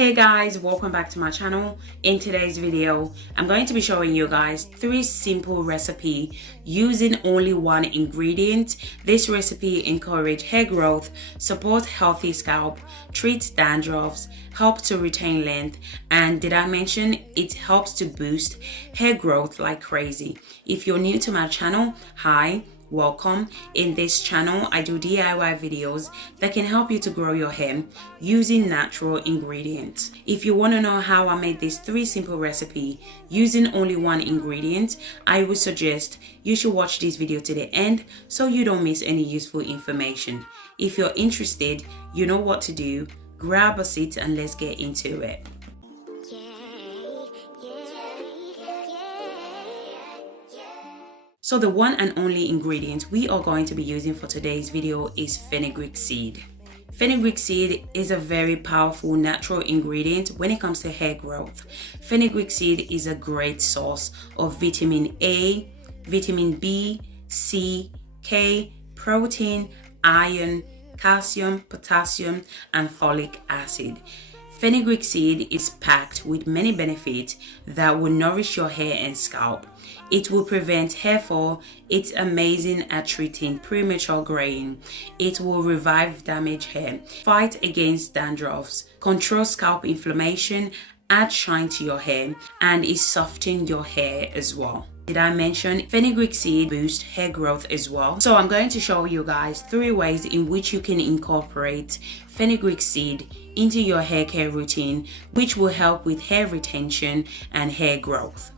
Hey guys, welcome back to my channel. In today's video, I'm going to be showing you guys 3 simple recipe using only 1 ingredient. This recipe encourages hair growth, supports healthy scalp, treats dandruffs, helps to retain length, and did I mention it helps to boost hair growth like crazy. If you're new to my channel, hi. Welcome. In this channel, I do DIY videos that can help you to grow your hair using natural ingredients. If you want to know how I made this 3 simple recipe using only 1 ingredient, I would suggest you should watch this video to the end so you don't miss any useful information. If you're interested, you know what to do. Grab a seat and let's get into it. So the one and only ingredient we are going to be using for today's video is fenugreek seed. Fenugreek seed is a very powerful natural ingredient when it comes to hair growth. Fenugreek seed is a great source of vitamin A, vitamin B, C, K, protein, iron, calcium, potassium, and folic acid. Fenugreek seed is packed with many benefits that will nourish your hair and scalp. It will prevent hair fall. It's amazing at treating premature graying. It will revive damaged hair, fight against dandruffs, control scalp inflammation, add shine to your hair, and it softens your hair as well. Did I mention fenugreek seed boosts hair growth as well? So I'm going to show you guys 3 ways in which you can incorporate fenugreek seed into your hair care routine, which will help with hair retention and hair growth.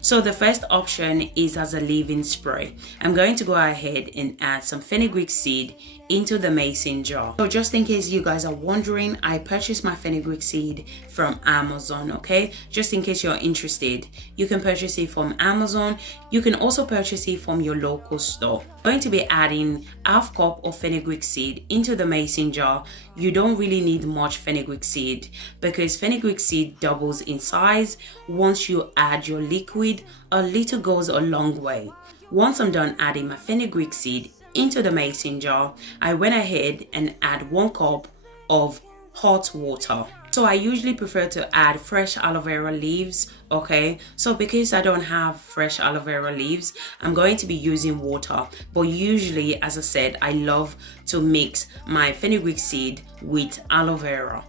So the first option is as a leave-in spray. I'm going to go ahead and add some fenugreek seed into the mason jar. So just in case you guys are wondering, I purchased my fenugreek seed from Amazon, okay? Just in case you're interested, you can purchase it from Amazon. You can also purchase it from your local store. I'm going to be adding ½ cup of fenugreek seed into the mason jar. You don't really need much fenugreek seed because fenugreek seed doubles in size. Once you add your liquid, a little goes a long way. Once I'm done adding my fenugreek seed into the mason jar, I went ahead and add 1 cup of hot water. So I usually prefer to add fresh aloe vera leaves, okay? So because I don't have fresh aloe vera leaves, I'm going to be using water. But usually, as I said, I love to mix my fenugreek seed with aloe vera.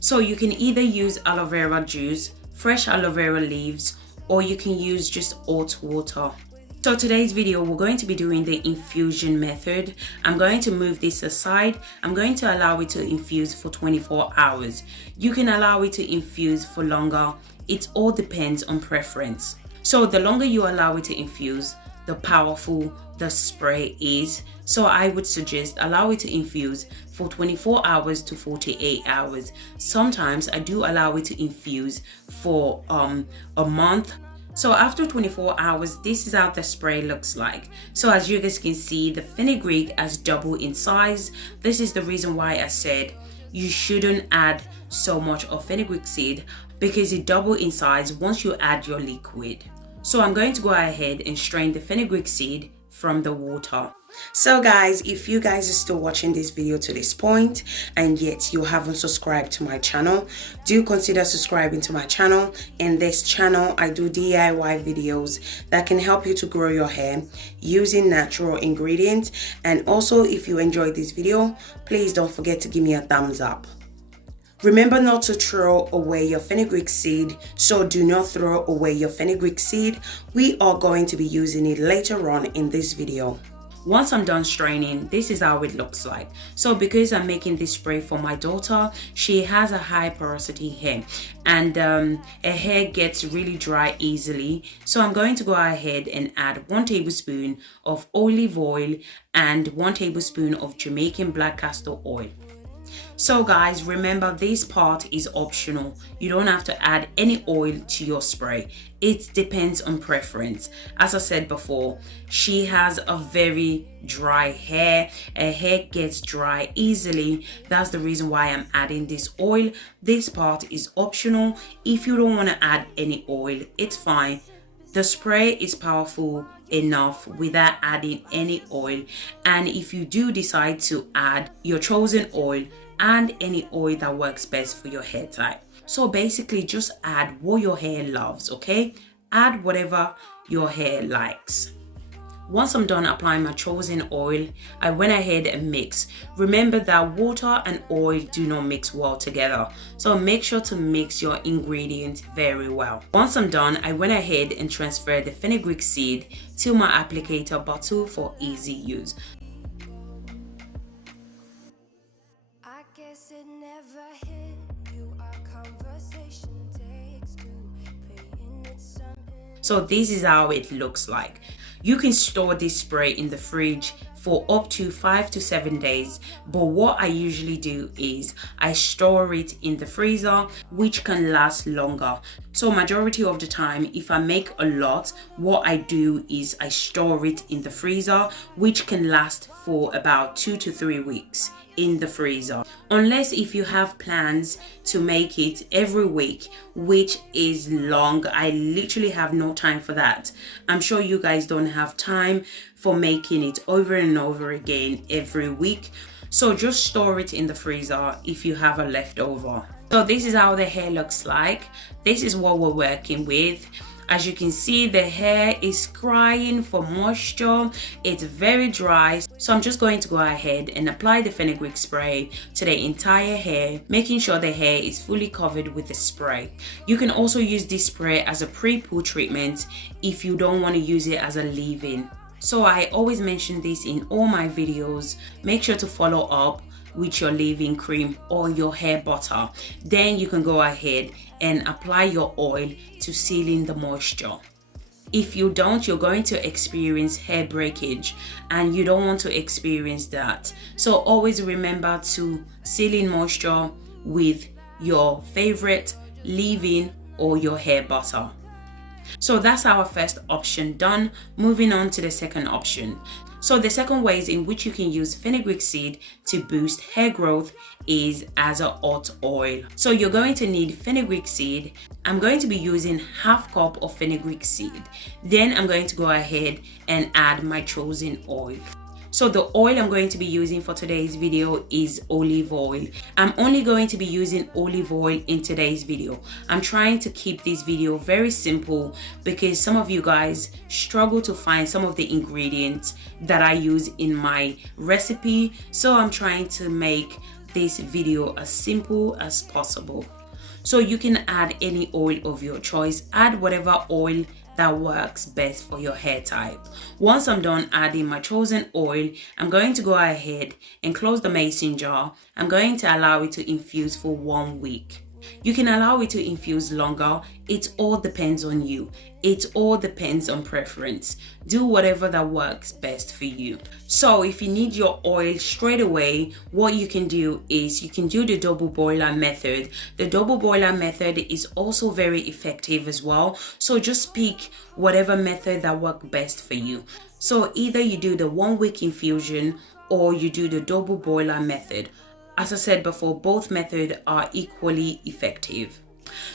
So you can either use aloe vera juice, fresh aloe vera leaves, or you can use just hot water. So today's video, we're going to be doing the infusion method. I'm going to move this aside. I'm going to allow it to infuse for 24 hours. You can allow it to infuse for longer. It all depends on preference. So the longer you allow it to infuse, the powerful the spray is. So I would suggest allow it to infuse for 24 hours to 48 hours. Sometimes I do allow it to infuse for a month. So after 24 hours, this is how the spray looks like. So as you guys can see, the fenugreek has doubled in size. This is the reason why I said you shouldn't add so much of fenugreek seed because it doubles in size once you add your liquid. So I'm going to go ahead and strain the fenugreek seed from the water. So guys, if you guys are still watching this video to this point and yet you haven't subscribed to my channel, do consider subscribing to my channel. In this channel, I do DIY videos that can help you to grow your hair using natural ingredients. And also, if you enjoyed this video, please don't forget to give me a thumbs up. Remember not to throw away your fenugreek seed, so do not throw away your fenugreek seed. We are going to be using it later on in this video. Once I'm done straining, this is how it looks like. So because I'm making this spray for my daughter, she has a high porosity hair and her hair gets really dry easily. So I'm going to go ahead and add 1 tablespoon of olive oil and 1 tablespoon of Jamaican black castor oil. So guys, remember this part is optional. You don't have to add any oil to your spray. It depends on preference. As I said before, she has a very dry hair. Her hair gets dry easily. That's the reason why I'm adding this oil. This part is optional. If you don't want to add any oil, it's fine. The spray is powerful enough without adding any oil. And if you do decide to add your chosen oil, and any oil that works best for your hair type. So basically just add what your hair loves, okay? Add whatever your hair likes. Once I'm done applying my chosen oil, I went ahead and mixed. Remember that water and oil do not mix well together, so make sure to mix your ingredients very well. Once I'm done, I went ahead and transferred the fenugreek seed to my applicator bottle for easy use. I guess it never hit you, our conversation takes two, paying it something. So this is how it looks like. You can store this spray in the fridge for up to 5 to 7 days, but what I usually do is I store it in the freezer, which can last longer. So majority of the time, if I make a lot, what I do is I store it in the freezer, which can last for about 2 to 3 weeks in the freezer, unless if you have plans to make it every week, which is long. I literally have no time for that. I'm sure you guys don't have time for making it over and over again every week, so just store it in the freezer if you have a leftover. So this is how the hair looks like. This is what we're working with. As you can see, the hair is crying for moisture. It's very dry. So I'm just going to go ahead and apply the fenugreek spray to the entire hair, making sure the hair is fully covered with the spray. You can also use this spray as a pre-poo treatment if you don't want to use it as a leave-in. So I always mention this in all my videos. Make sure to follow up with your leave-in cream or your hair butter. Then you can go ahead and apply your oil to seal in the moisture. If you don't, you're going to experience hair breakage, and you don't want to experience that. So always remember to seal in moisture with your favorite leave-in or your hair butter. So that's our first option done. Moving on to the second option. So the second ways in which you can use fenugreek seed to boost hair growth is as a hot oil. So you're going to need fenugreek seed. I'm going to be using 1/2 cup of fenugreek seed. Then I'm going to go ahead and add my chosen oil. So the oil I'm going to be using for today's video is olive oil. I'm only going to be using olive oil in today's video. I'm trying to keep this video very simple because some of you guys struggle to find some of the ingredients that I use in my recipe. So I'm trying to make this video as simple as possible. So you can add any oil of your choice. Add whatever oil that works best for your hair type. Once I'm done adding my chosen oil, I'm going to go ahead and close the mason jar. I'm going to allow it to infuse for 1 week. You can allow it to infuse longer. It all depends on you. It all depends on preference. Do whatever that works best for you. So if you need your oil straight away, what you can do is you can do the double boiler method. The double boiler method is also very effective as well. So just pick whatever method that works best for you. So either you do the 1 week infusion or you do the double boiler method. As I said before, both methods are equally effective.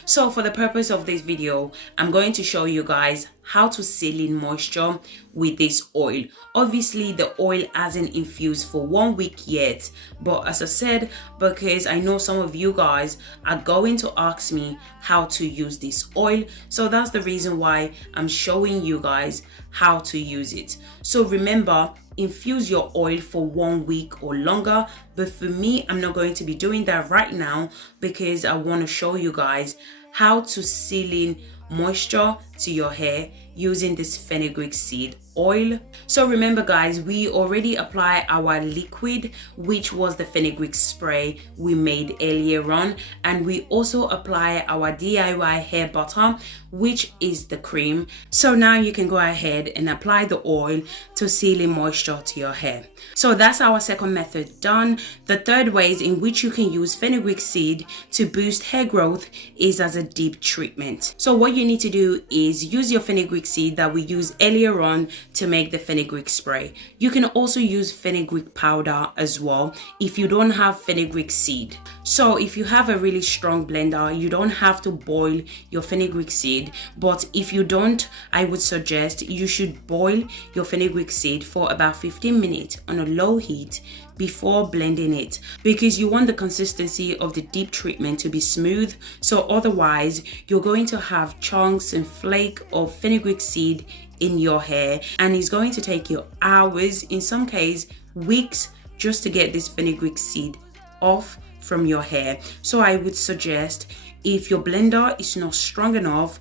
So for the purpose of this video, I'm going to show you guys how to seal in moisture with this oil. Obviously, the oil hasn't infused for 1 week yet, but as I said, because I know some of you guys are going to ask me how to use this oil, so that's the reason why I'm showing you guys how to use it. So remember, infuse your oil for 1 week or longer, but for me, I'm not going to be doing that right now because I want to show you guys how to seal in moisture to your hair using this fenugreek seed oil. So remember guys, we already applied our liquid, which was the fenugreek spray we made earlier on, and we also apply our DIY hair butter, which is the cream. So now you can go ahead and apply the oil to seal in moisture to your hair. So that's our second method done. The third ways in which you can use fenugreek seed to boost hair growth is as a deep treatment. So what you need to do is use your fenugreek seed that we used earlier on to make the fenugreek spray. You can also use fenugreek powder as well if you don't have fenugreek seed. So if you have a really strong blender, you don't have to boil your fenugreek seed. But if you don't, I would suggest you should boil your fenugreek seed for about 15 minutes on a low heat before blending it, because you want the consistency of the deep treatment to be smooth. So otherwise you're going to have chunks and flake of fenugreek seed in your hair, and it's going to take you hours, in some cases weeks, just to get this fenugreek seed off from your hair. So I would suggest, if your blender is not strong enough,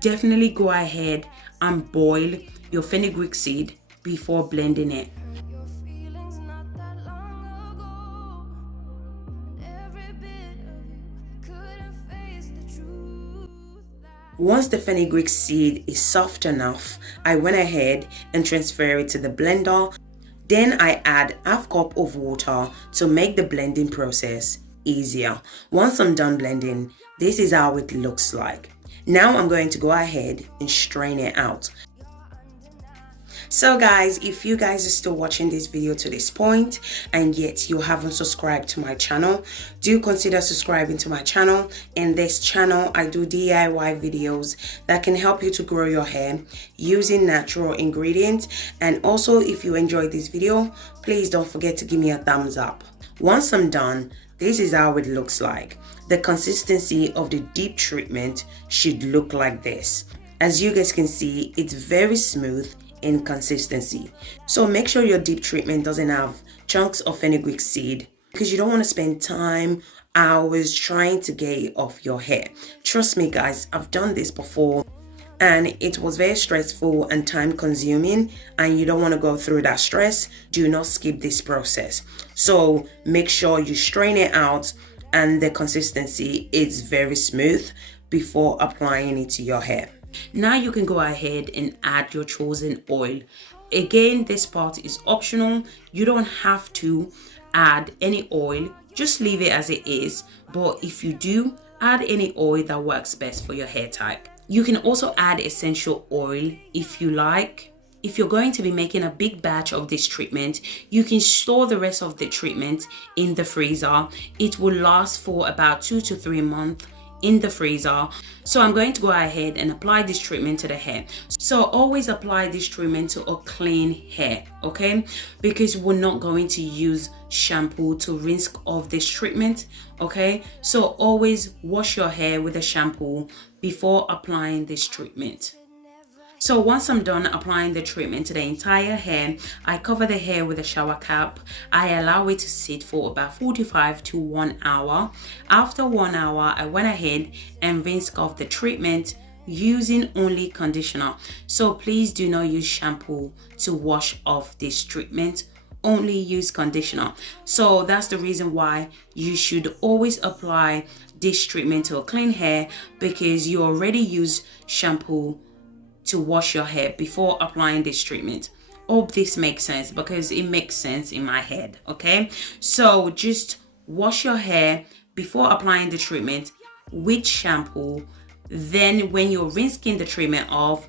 definitely go ahead and boil your fenugreek seed before blending it. Once the fenugreek seed is soft enough, I went ahead and transferred it to the blender. Then I add half cup of water to make the blending process easier. Once I'm done blending, this is how it looks like. Now I'm going to go ahead and strain it out. So guys, if you guys are still watching this video to this point and yet you haven't subscribed to my channel, do consider subscribing to my channel. In this channel, I do DIY videos that can help you to grow your hair using natural ingredients. And also, if you enjoyed this video, please don't forget to give me a thumbs up. Once I'm done, this is how it looks like. The consistency of the deep treatment should look like this. As you guys can see, it's very smooth in consistency. So make sure your deep treatment doesn't have chunks of fenugreek seed, because you don't want to spend time, hours trying to get it off your hair. Trust me guys, I've done this before and it was very stressful and time consuming, and you don't want to go through that stress. Do not skip this process. So make sure you strain it out and the consistency is very smooth before applying it to your hair. Now you can go ahead and add your chosen oil. Again, this part is optional. You don't have to add any oil, just leave it as it is. But if you do, add any oil that works best for your hair type. You can also add essential oil if you like. If you're going to be making a big batch of this treatment, you can store the rest of the treatment in the freezer. It will last for about 2 to 3 months in the freezer. So I'm going to go ahead and apply this treatment to the hair. So always apply this treatment to a clean hair, okay? Because we're not going to use shampoo to rinse off this treatment, okay? So always wash your hair with a shampoo before applying this treatment. So once I'm done applying the treatment to the entire hair, I cover the hair with a shower cap. I allow it to sit for about 45 to 1 hour. After 1 hour, I went ahead and rinsed off the treatment using only conditioner. So please do not use shampoo to wash off this treatment. Only use conditioner. So that's the reason why you should always apply this treatment to a clean hair, because you already use shampoo to wash your hair before applying this treatment. Hope this makes sense, because it makes sense in my head, okay? So just wash your hair before applying the treatment with shampoo. Then when you're rinsing the treatment off,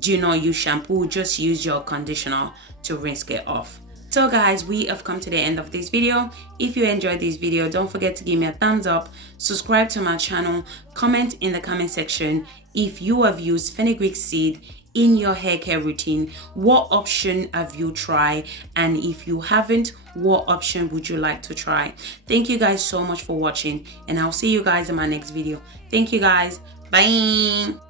do not use shampoo, just use your conditioner to rinse it off. So guys, we have come to the end of this video. If you enjoyed this video, don't forget to give me a thumbs up, subscribe to my channel, comment in the comment section if you have used fenugreek seed in your hair care routine. What option have you tried? And if you haven't, what option would you like to try? Thank you guys so much for watching, and I'll see you guys in my next video. Thank you guys. Bye.